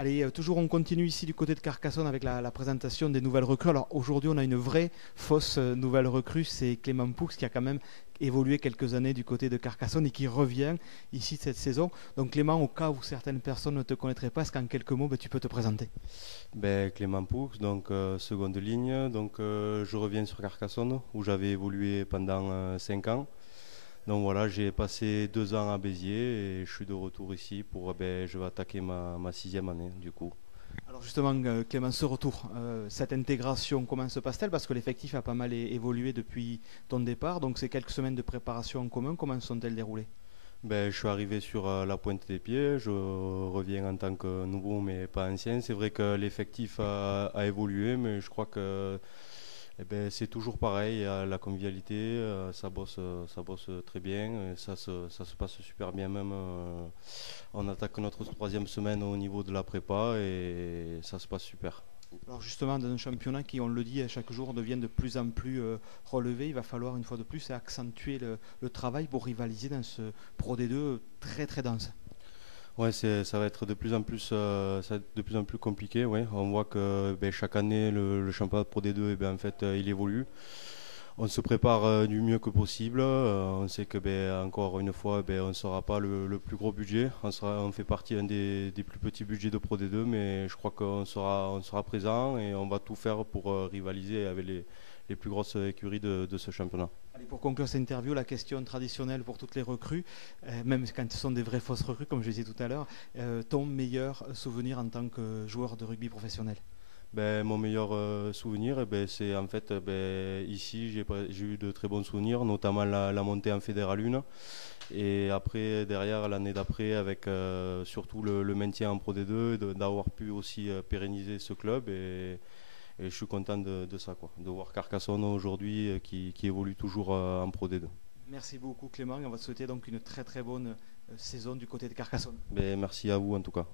Allez, toujours on continue ici du côté de Carcassonne avec la présentation des nouvelles recrues. Alors aujourd'hui on a une vraie fausse nouvelle recrue, c'est Clément Poux qui a quand même évolué quelques années du côté de Carcassonne et qui revient ici cette saison. Donc Clément, au cas où certaines personnes ne te connaîtraient pas, est-ce qu'en quelques mots tu peux te présenter? Clément Poux, donc seconde ligne. Donc je reviens sur Carcassonne où j'avais évolué pendant 5 ans. Donc voilà, j'ai passé 2 ans à Béziers et je suis de retour ici pour je vais attaquer ma sixième année du coup. Alors justement Clément, ce retour, cette intégration, comment se passe-t-elle? Parce que l'effectif a pas mal évolué depuis ton départ, donc ces quelques semaines de préparation en commun, comment sont-elles déroulées? Je suis arrivé sur la pointe des pieds, je reviens en tant que nouveau mais pas ancien. C'est vrai que l'effectif a évolué, mais je crois que c'est toujours pareil, la convivialité, ça bosse très bien, et ça se passe super bien même. On attaque notre troisième semaine au niveau de la prépa et ça se passe super. Alors justement, dans un championnat qui, on le dit, chaque jour devient de plus en plus relevé, il va falloir une fois de plus accentuer le travail pour rivaliser dans ce Pro D2 très très dense. Ouais, ça va être de plus en plus, ça va être de plus en plus compliqué. Ouais. On voit que chaque année, le championnat de Pro D2, en fait, il évolue. On se prépare du mieux que possible. On sait que encore une fois, on ne sera pas le plus gros budget. On fait partie un des plus petits budgets de Pro D2, mais je crois on sera présent et on va tout faire pour rivaliser avec les plus grosses écuries de ce championnat. Allez, pour conclure cette interview, la question traditionnelle pour toutes les recrues, même quand ce sont des vraies fausses recrues, comme je disais tout à l'heure, ton meilleur souvenir en tant que joueur de rugby professionnel? Mon meilleur souvenir, c'est en fait ici j'ai eu de très bons souvenirs, notamment la montée en Fédéral 1 et après derrière l'année d'après avec surtout le maintien en Pro D2, d'avoir pu aussi pérenniser ce club et je suis content de ça quoi, de voir Carcassonne aujourd'hui qui évolue toujours en Pro D2. Merci beaucoup Clément, et on va te souhaiter donc une très très bonne saison du côté de Carcassonne. Merci à vous en tout cas.